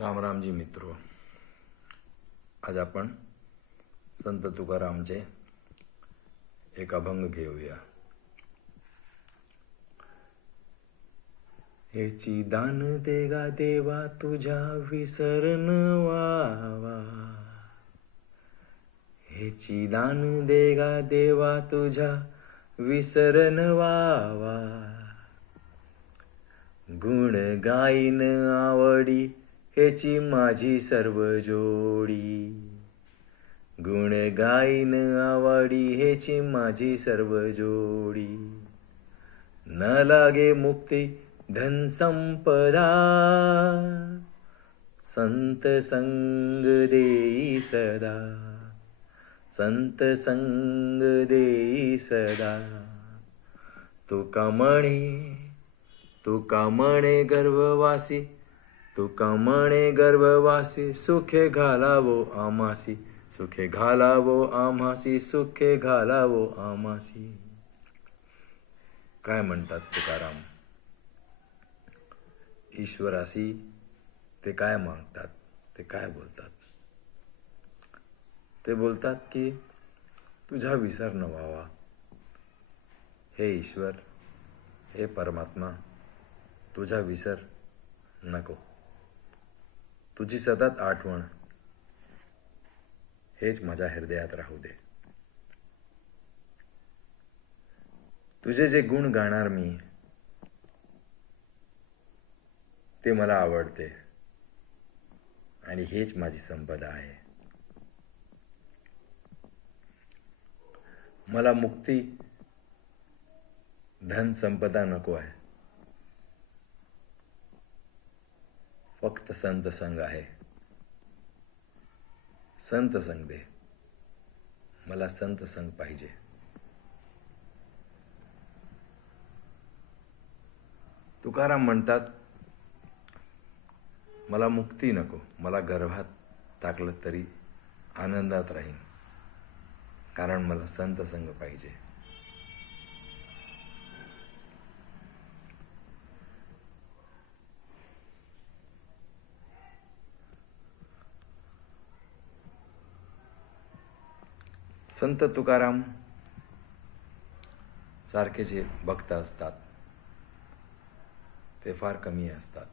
रामजी मित्रो, आज आपण संत तुकारामचे एक अभंग घेऊया. हेची दान देगा देवा तुझ्या विसरन वावा. हेची दान देगा देवा तुझ्या विसरन वावा. गुण गाईन आवडी हेची माझी सर्व जोडी. गुण गाईन आवडी हेची माझी सर्व जोडी. न लागे मुक्ती धन संपदा संत संग देई सदा. संत संग देई सदा. तुका म्हणे गर्भवासी. तुका म्हणे गर्भवासी सुखे घालावो आमासी. सुखे घालावो आम्हासी. सुखे घालावो आम्हासी. काय म्हणतात तुकाराम? ईश्वरासी ते काय मागतात, ते काय बोलतात? ते बोलतात की तुझा विसर न व्हावा. हे ईश्वर, हे परमात्मा, तुझा विसर नको. तुझी सतत आठवण हेच माझ्या हृदयात राहू दे. तुझे जे गुण गाणार मी ते मला आवडते आणि हेच माझी संपदा आहे. मला मुक्ती धन संपदा नको आहे. फक्त संत संग आहे. संत संग दे. मला संत संग पाहिजे. तुकाराम म्हणतात, मला मुक्ती नको. मला गर्भात टाकलं तरी आनंदात राहीन, कारण मला संत संग पाहिजे. संत तुकाराम सारखे जे भक्त असतात ते फार कमी असतात.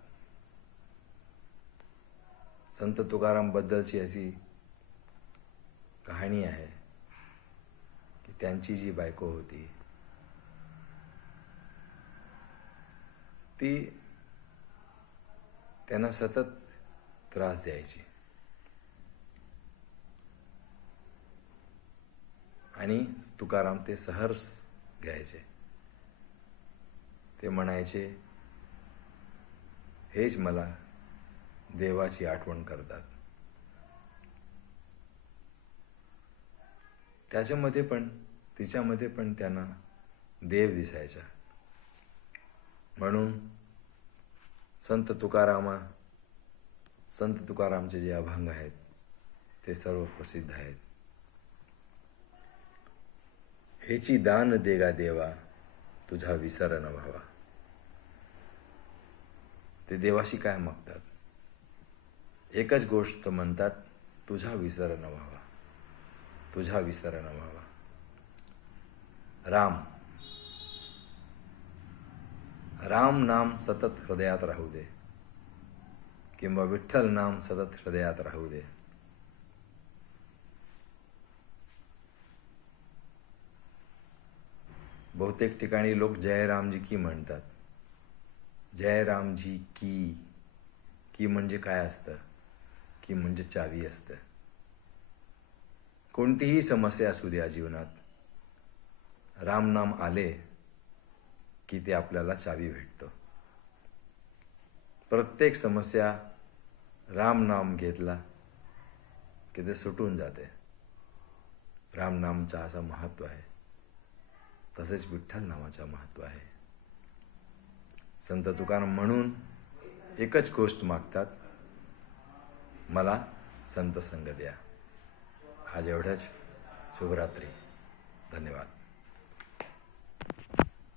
संत तुकाराम बद्दलची अशी कहाणी आहे की त्यांची जी बायको होती ती त्यांना सतत त्रास द्यायची आणि तुकाराम ते सहर्ष घ्यायचे. ते म्हणायचे, हेच मला देवाची आठवण करतात. तिच्यामध्ये पण त्यांना देव दिसायचा. म्हणून संत तुकारामचे जे अभंग आहेत ते सर्व प्रसिद्ध आहेत. हेची दान देगा देवा तुझा विसर न व्हावा. ते देवाशी काय मागतात? एकच गोष्ट म्हणतात, तुझा विसर न व्हावा. तुझा विसर न व्हावा. राम नाम सतत हृदयात राहू दे, किंवा विठ्ठल नाम सतत हृदयात राहू दे. बहुतेक ठिकाणी लोक जय रामजी की म्हणतात. जय रामजी की म्हणजे काय असतं? की म्हणजे चावी असतं. कोणतीही समस्या असू द्या जीवनात, राम नाम आले की ते आपल्याला चावी भेटतो. प्रत्येक समस्या राम नाम घेतला की ते सुटून जाते. राम नामचा असं महत्व आहे. तसेच विठ्ठल नामाचा महत्व आहे. संत तुकाराम म्हणून एकच गोष्ट मागतात, मला संत संग द्या. आज एवढंच. शुभरात्री. धन्यवाद.